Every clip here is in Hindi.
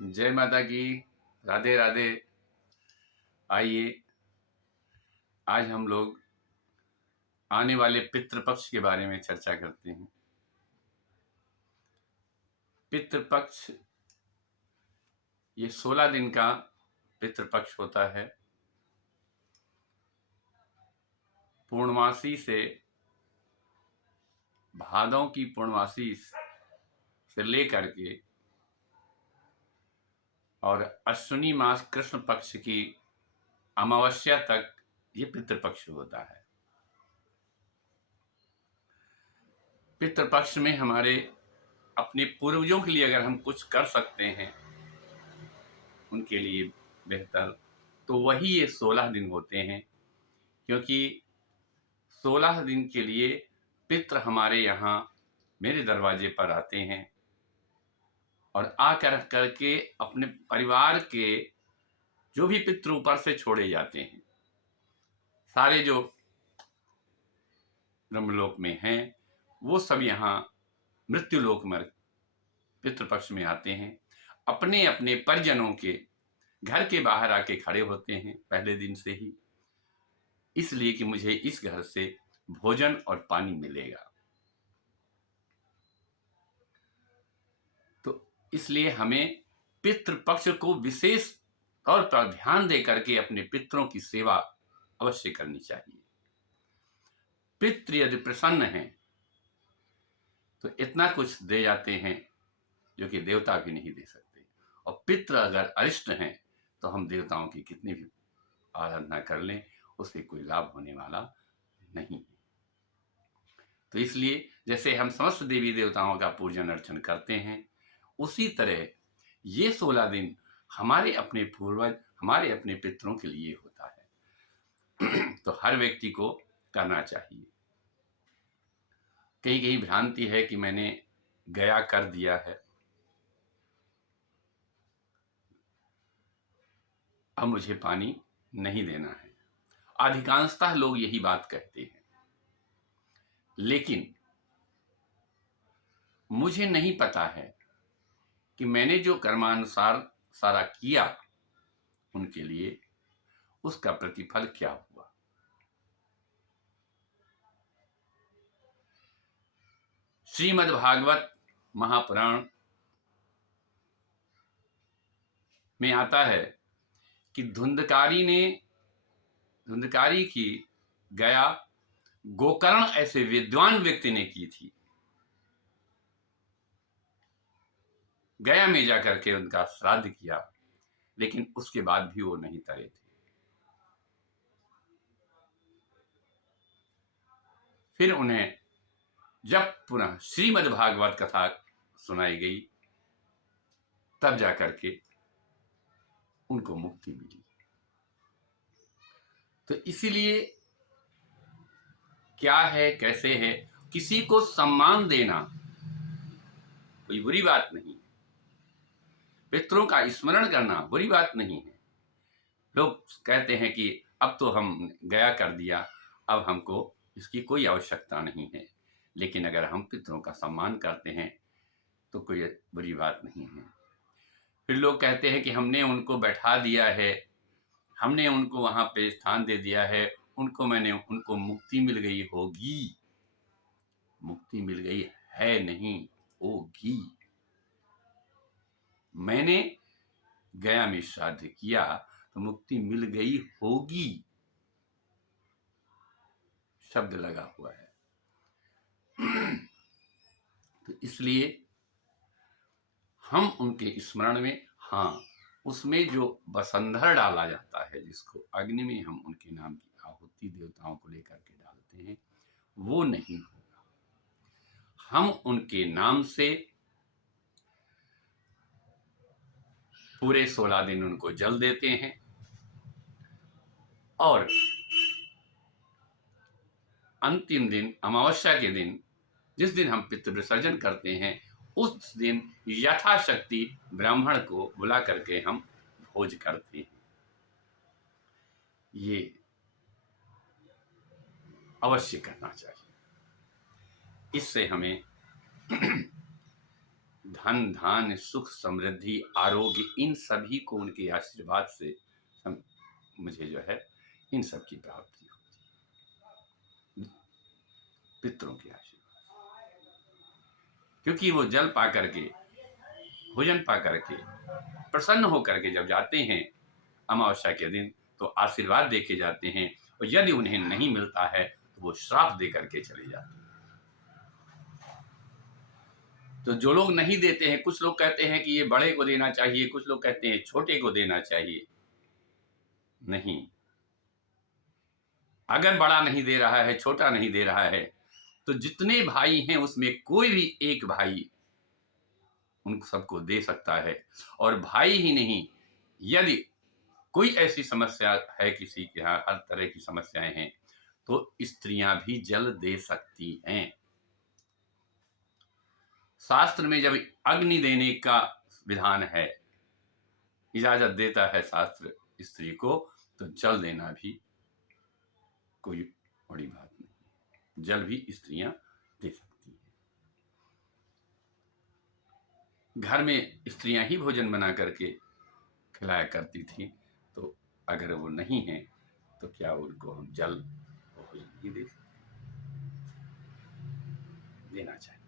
जय माता की। राधे राधे। आइए, आज हम लोग आने वाले पितृपक्ष के बारे में चर्चा करते हैं। पितृपक्ष ये 16 दिन का पितृपक्ष होता है। पूर्णमासी से भादों की पूर्णमासी से लेकर के और अश्विनी मास कृष्ण पक्ष की अमावस्या तक ये पितृपक्ष होता है। पितृपक्ष में हमारे अपने पूर्वजों के लिए अगर हम कुछ कर सकते हैं उनके लिए बेहतर, तो वही ये 16 दिन होते हैं। क्योंकि 16 दिन के लिए पितृ हमारे यहाँ मेरे दरवाजे पर आते हैं और आकर करके अपने परिवार के जो भी पितृ ऊपर से छोड़े जाते हैं, सारे जो ब्रह्मलोक में हैं, वो सब यहाँ मृत्युलोक में पितृपक्ष में आते हैं। अपने अपने परिजनों के घर के बाहर आके खड़े होते हैं पहले दिन से ही, इसलिए कि मुझे इस घर से भोजन और पानी मिलेगा। तो इसलिए हमें पितृपक्ष को विशेष तौर पर ध्यान दे करके अपने पितरों की सेवा अवश्य करनी चाहिए। पितृ यदि प्रसन्न हैं तो इतना कुछ दे जाते हैं जो कि देवता भी नहीं दे सकते, और पितृ अगर अरिष्ट हैं तो हम देवताओं की कितनी भी आराधना कर लें, उससे कोई लाभ होने वाला नहीं है। तो इसलिए जैसे हम समस्त देवी देवताओं का पूजन अर्चन करते हैं, उसी तरह ये 16 दिन हमारे अपने पूर्वज, हमारे अपने पितरों के लिए होता है। तो हर व्यक्ति को करना चाहिए। कहीं कहीं भ्रांति है कि मैंने गया कर दिया है, अब मुझे पानी नहीं देना है। अधिकांशतः लोग यही बात कहते हैं, लेकिन मुझे नहीं पता है कि मैंने जो कर्मानुसार सारा किया उनके लिए, उसका प्रतिफल क्या हुआ। श्रीमद् भागवत महापुराण में आता है कि धुंधकारी की गया गोकर्ण ऐसे विद्वान व्यक्ति ने की थी। गया में जाकर के उनका श्राद्ध किया, लेकिन उसके बाद भी वो नहीं तरे थे। फिर उन्हें जब पुनः श्रीमद् भागवत कथा सुनाई गई, तब जाकर के उनको मुक्ति मिली। तो इसीलिए क्या है, कैसे है, किसी को सम्मान देना कोई बुरी बात नहीं है। पितरों का स्मरण करना बुरी बात नहीं है। लोग कहते हैं कि अब तो हम गया कर दिया, अब हमको इसकी कोई आवश्यकता नहीं है। लेकिन अगर हम पितरों का सम्मान करते हैं तो कोई बुरी बात नहीं है। फिर लोग कहते हैं कि हमने उनको बैठा दिया है, हमने उनको वहां पे स्थान दे दिया है, उनको मुक्ति मिल गई होगी। मुक्ति मिल गई है नहीं, होगी। मैंने गया में श्राद्ध किया तो मुक्ति मिल गई होगी, शब्द लगा हुआ है। तो इसलिए हम उनके स्मरण में, हाँ, उसमें जो वसंधर डाला जाता है, जिसको अग्नि में हम उनके नाम की आहुति देवताओं को लेकर के डालते हैं, वो नहीं होगा। हम उनके नाम से पूरे 16 दिन उनको जल देते हैं, और अंतिम दिन अमावस्या के दिन, जिस दिन हम पितृ विसर्जन करते हैं, उस दिन यथाशक्ति ब्राह्मण को बुला करके हम भोज करते हैं। ये अवश्य करना चाहिए। इससे हमें धन धान्य सुख समृद्धि आरोग्य इन सभी को उनके आशीर्वाद से मुझे जो है इन सब की प्राप्ति होती है, पितरों के आशीर्वाद। क्योंकि वो जल पा करके, भोजन पा करके, प्रसन्न होकर के जब जाते हैं अमावस्या के दिन, तो आशीर्वाद दे के जाते हैं, और यदि उन्हें नहीं मिलता है तो वो श्राप दे करके चले जाते हैं। तो जो लोग नहीं देते हैं, कुछ लोग कहते हैं कि ये बड़े को देना चाहिए, कुछ लोग कहते हैं छोटे को देना चाहिए। नहीं, अगर बड़ा नहीं दे रहा है, छोटा नहीं दे रहा है, तो जितने भाई हैं उसमें कोई भी एक भाई उन सबको दे सकता है। और भाई ही नहीं, यदि कोई ऐसी समस्या है, किसी के यहाँ हर तरह की समस्याएं हैं, तो स्त्रियां भी जल दे सकती हैं। शास्त्र में जब अग्नि देने का विधान है, इजाजत देता है शास्त्र स्त्री को, तो जल देना भी कोई बड़ी बात नहीं, जल भी स्त्रियां दे सकती हैं। घर में स्त्रियां ही भोजन बना करके खिलाया करती थी, तो अगर वो नहीं है तो क्या उनको हम जल भोजन ही दे सकते, देना चाहिए।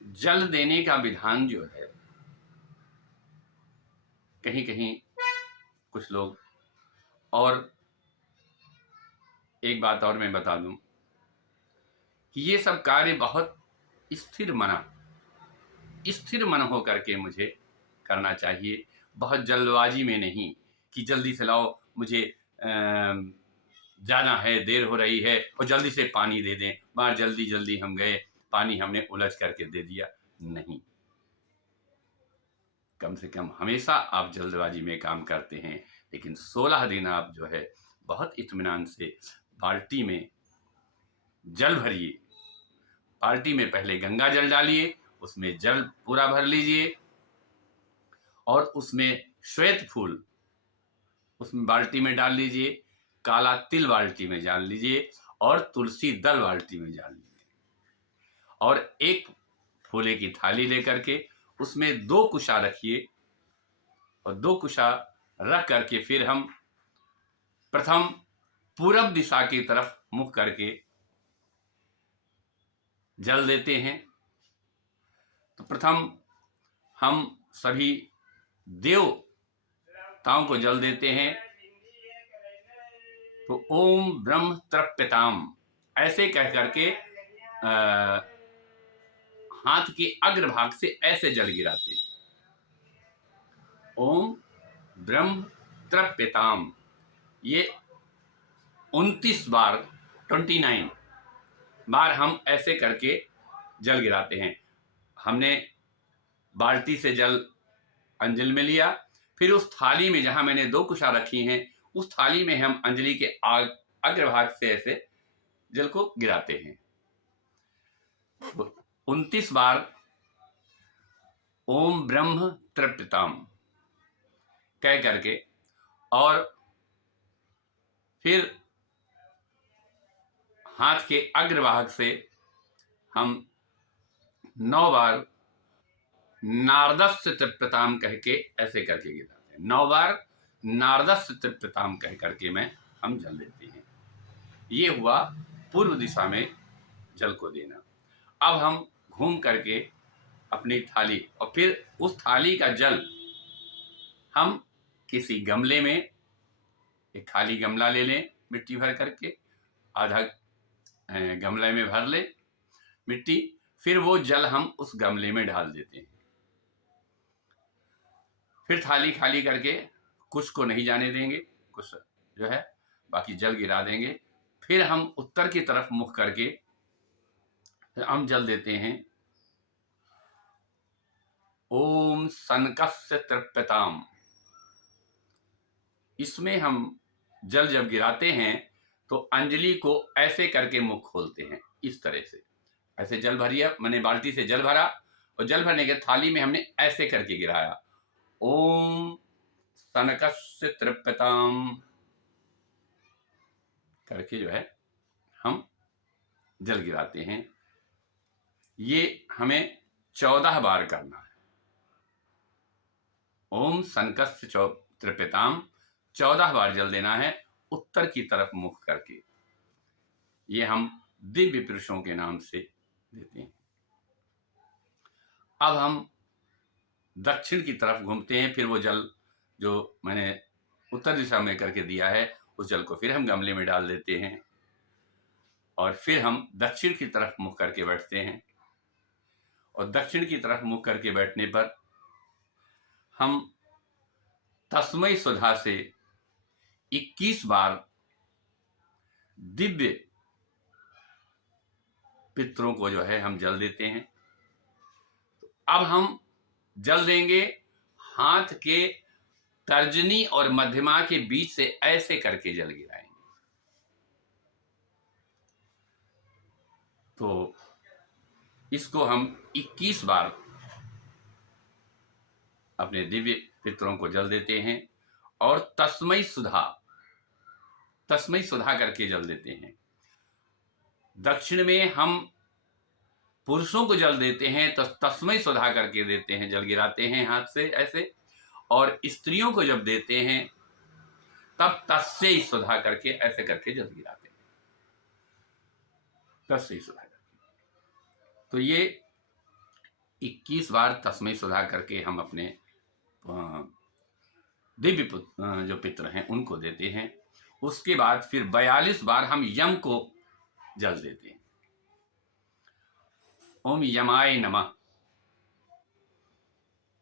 जल देने का विधान जो है, कहीं कहीं कुछ लोग, और एक बात और मैं बता दूं कि ये सब कार्य बहुत स्थिर मन हो करके मुझे करना चाहिए, बहुत जल्दबाजी में नहीं कि जल्दी से लाओ, मुझे जाना है, देर हो रही है और जल्दी से पानी दे दें, बाहर जल्दी जल्दी हम गए, पानी हमने उलझ करके दे दिया। नहीं, कम से कम हमेशा आप जल्दबाजी में काम करते हैं, लेकिन 16 दिन आप जो है बहुत इत्मीनान से बाल्टी में जल भरिए। बाल्टी में पहले गंगा जल डालिए, उसमें जल पूरा भर लीजिए, और उसमें श्वेत फूल उसमें बाल्टी में डाल लीजिए, काला तिल बाल्टी में डाल लीजिए, और तुलसी दल बाल्टी में डाल लीजिए, और एक फूले की थाली लेकर के उसमें 2 कुशा रखिए, और 2 कुशा रख करके फिर हम प्रथम पूरब दिशा की तरफ मुख करके जल देते हैं। तो प्रथम हम सभी देवताओं को जल देते हैं। तो ओम ब्रह्म तृप्यताम ऐसे कह करके हाथ के अग्रभाग से ऐसे जल गिराते हैं। ओम ब्रह्म तृप्यताम, ये 29 बार 29 बार हम ऐसे करके जल गिराते हैं। हमने बाल्टी से जल अंजलि में लिया, फिर उस थाली में जहां मैंने 2 कुशा रखी हैं, उस थाली में हम अंजलि के अग्रभाग से ऐसे जल को गिराते हैं। 29 बार ओम ब्रह्म तृप्यताम कह करके, और फिर हाथ के अग्रभाग से हम 9 बार नारदस्य तृप्यताम कह के ऐसे करके गिराते हैं। 9 बार नारदस्य तृप्यताम कह करके हम जल देते हैं। ये हुआ पूर्व दिशा में जल को देना। अब हम घूम करके अपनी थाली, और फिर उस थाली का जल हम किसी गमले में, एक खाली गमला ले लें मिट्टी भर करके, आधा गमले में भर ले मिट्टी, फिर वो जल हम उस गमले में डाल देते हैं। फिर थाली खाली करके कुछ को नहीं जाने देंगे, कुछ जो है बाकी जल गिरा देंगे। फिर हम उत्तर की तरफ मुख करके हम जल देते हैं। ओम सनकस्य तृप्यताम, इसमें हम जल जब गिराते हैं तो अंजलि को ऐसे करके मुख खोलते हैं, इस तरह से ऐसे जल भरिए, मैंने बाल्टी से जल भरा, और जल भरने के थाली में हमने ऐसे करके गिराया, ओम सनकस्य तृप्यताम करके जो है हम जल गिराते हैं। ये हमें 14 बार करना है। ओम संकस्य त्रिपिताम 14 बार जल देना है, उत्तर की तरफ मुख करके। ये हम दिव्य पुरुषों के नाम से देते हैं। अब हम दक्षिण की तरफ घूमते हैं, फिर वो जल जो मैंने उत्तर दिशा में करके दिया है, उस जल को फिर हम गमले में डाल देते हैं और फिर हम दक्षिण की तरफ मुख करके बैठते हैं। और दक्षिण की तरफ मुख करके बैठने पर हम तस्मै सुधा से 21 बार दिव्य पितरों को जो है हम जल देते हैं। अब हम जल देंगे हाथ के तर्जनी और मध्यमा के बीच से, ऐसे करके जल गिराएंगे। तो इसको हम 21 बार अपने दिव्य पितरों को जल देते हैं और तस्मै सुधा करके जल देते हैं। दक्षिण में हम पुरुषों को जल देते हैं तो तस्मै सुधा करके देते हैं, जल गिराते हैं हाथ से ऐसे। और स्त्रियों को जब देते हैं तब तस्मै सुधा करके ऐसे करके जल गिराते हैं, तस्मै सुधा करके। तो ये 21 बार तस्मै सुधा करके हम अपने दिव्य जो पितर हैं उनको देते हैं। उसके बाद फिर 42 बार हम यम को जल देते हैं। ओम यमाय नमः,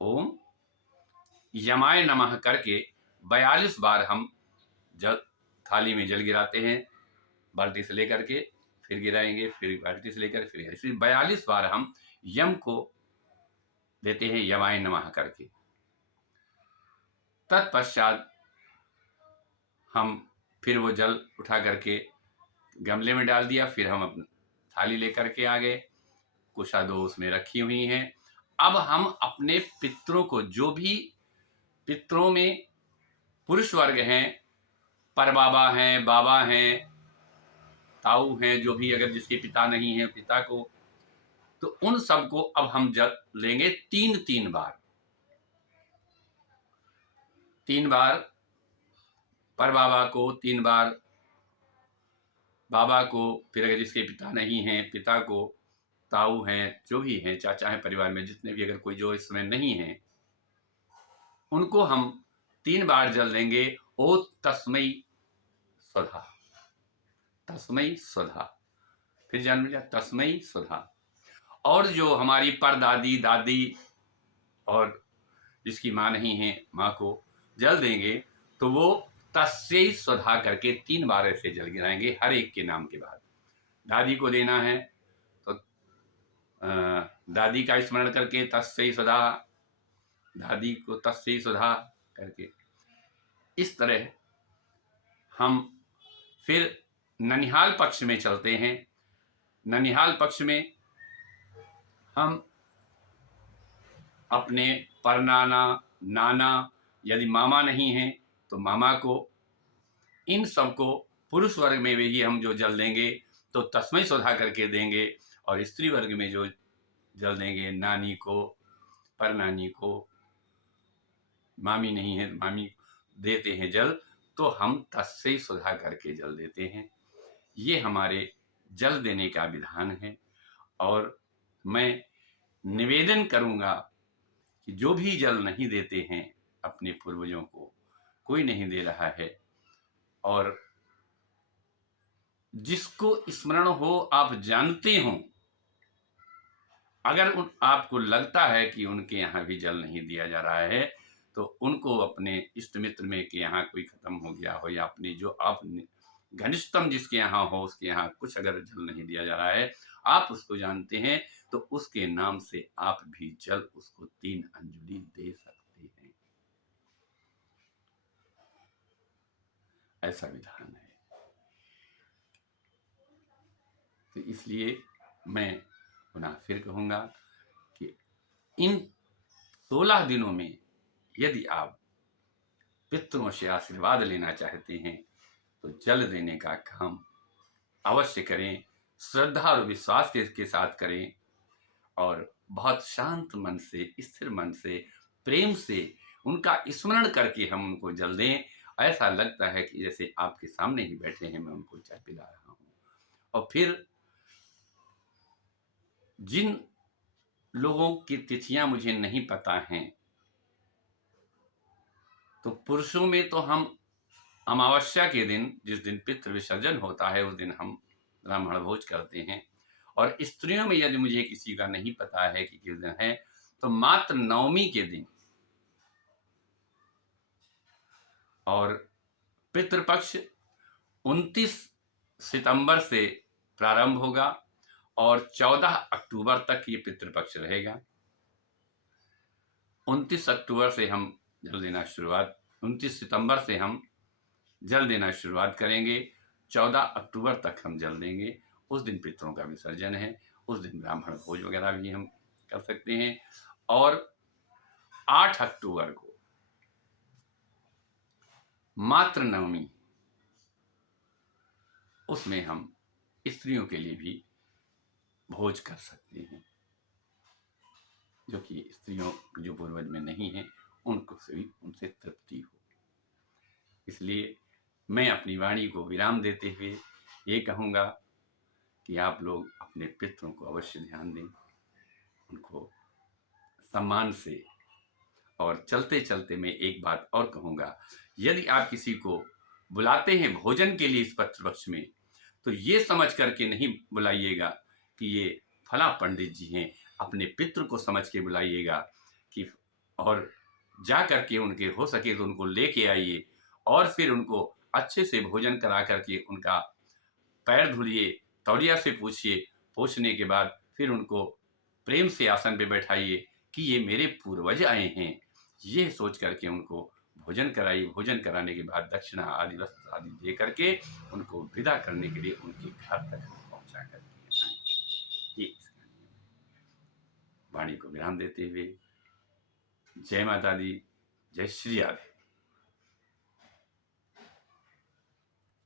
ओम यमाय नमः करके 42 बार हम जल थाली में जल गिराते हैं, बाल्टी से लेकर के फिर गिराएंगे, फिर बाल्टी से लेकर फिर 42 बार हम यम को देते हैं, यमाय नमः करके। तत्पश्चात हम फिर वो जल उठा करके गमले में डाल दिया, फिर हम अपनी थाली लेकर के आ गए, कुशा दो उसमें रखी हुई हैं। अब हम अपने पितरों को, जो भी पितरों में पुरुष वर्ग हैं, परबाबा हैं, बाबा हैं, ताऊ हैं, जो भी अगर जिसके पिता नहीं है पिता को, तो उन सबको अब हम जल लेंगे 3-3 बार। 3 बार परबाबा को, 3 बार बाबा को, फिर अगर जिसके पिता नहीं हैं पिता को, ताऊ हैं, जो भी हैं, चाचा हैं, परिवार में जितने भी अगर कोई जो इस समय नहीं है, उनको हम 3 बार जल देंगे। ओ तस्मै सुधा, तस्मै सुधा, फिर जान लिया तस्मै सुधा। और जो हमारी परदादी, दादी और जिसकी माँ नहीं है, माँ को जल देंगे तो वो तस्मै सुधा करके 3 बार ऐसे जल गिराएंगे, हर एक के नाम के बाद। दादी को देना है तो दादी का स्मरण करके तस्मै सुधा, दादी को तस्मै सुधा करके। इस तरह हम फिर ननिहाल पक्ष में चलते हैं। ननिहाल पक्ष में हम अपने परनाना, नाना, यदि मामा नहीं है तो मामा को, इन सबको पुरुष वर्ग में भी हम जो जल देंगे तो तस्मै सुधा करके देंगे, और स्त्री वर्ग में जो जल देंगे नानी को, परनानी को, मामी नहीं है मामी देते हैं जल, तो हम तस्मै सुधा करके जल देते हैं। ये हमारे जल देने का विधान है। और मैं निवेदन करूंगा कि जो भी जल नहीं देते हैं अपने पूर्वजों को, कोई नहीं दे रहा है, और जिसको स्मरण हो, आप जानते हो, अगर आपको लगता है कि उनके यहाँ भी जल नहीं दिया जा रहा है, तो उनको अपने इष्ट मित्र में के यहाँ कोई खत्म हो गया हो, या अपनी जो आप घनिष्ठतम जिसके यहाँ हो उसके यहाँ कुछ अगर जल नहीं दिया जा रहा है, आप उसको जानते हैं, तो उसके नाम से आप भी जल उसको 3 अंजलि दे सकते हैं। ऐसा विधान है। तो इसलिए मैं पुनः फिर कहूंगा कि इन 16 दिनों में यदि आप पितरों से आशीर्वाद लेना चाहते हैं तो जल देने का काम अवश्य करें, श्रद्धा और विश्वास के साथ करें। और बहुत शांत मन से, स्थिर मन से, प्रेम से उनका स्मरण करके हम उनको जल दें। ऐसा लगता है कि जैसे आपके सामने ही बैठे हैं, मैं उनको चाय पिला रहा हूँ। और फिर जिन लोगों की तिथियां मुझे नहीं पता हैं, तो पुरुषों में तो हम अमावस्या के दिन, जिस दिन पितृ विसर्जन होता है, उस दिन हम ब्राह्मण भोज करते हैं। और स्त्रियों में यदि मुझे किसी का नहीं पता है कि किस दिन है, तो मात्र नवमी के दिन और पितृपक्ष 29 सितंबर से प्रारंभ होगा और 14 अक्टूबर तक ये पितृपक्ष रहेगा। 29 अक्टूबर से हम जल देना शुरुआत 29 सितंबर से हम जल देना शुरुआत करेंगे। 14 अक्टूबर तक हम जल देंगे। उस दिन पितरों का विसर्जन है। उस दिन ब्राह्मण भोज वगैरह भी हम कर सकते हैं। और 8 अक्टूबर को मात्र नवमी, उसमें हम स्त्रियों के लिए भी भोज कर सकते हैं, जो कि स्त्रियों जो पूर्वज में नहीं है, उनको से भी उनसे तृप्ति हो। इसलिए मैं अपनी वाणी को विराम देते हुए ये कहूँगा कि आप लोग अपने पितरों को अवश्य ध्यान दें, उनको सम्मान से। और चलते चलते मैं एक बात और कहूँगा, यदि आप किसी को बुलाते हैं भोजन के लिए इस पितृपक्ष में, तो ये समझ करके नहीं बुलाइएगा कि ये फला पंडित जी हैं। अपने पितृ को समझ के बुलाइएगा कि, और जा करके उनके हो सके तो उनको लेके आइए और फिर उनको अच्छे से भोजन करा करके उनका पैर धुलिए, तौलिया से पूछिए। पूछने के बाद फिर उनको प्रेम से आसन पे बैठाइए कि ये मेरे पूर्वज आए हैं, ये सोच करके उनको भोजन कराइए। भोजन कराने के बाद दक्षिणा आदि वस्त्र आदि दे करके उनको विदा करने के लिए उनके घर तक पहुंचा करके आए। ये वाणी को विराम देते हुए जय माता दी, जय श्री राधे।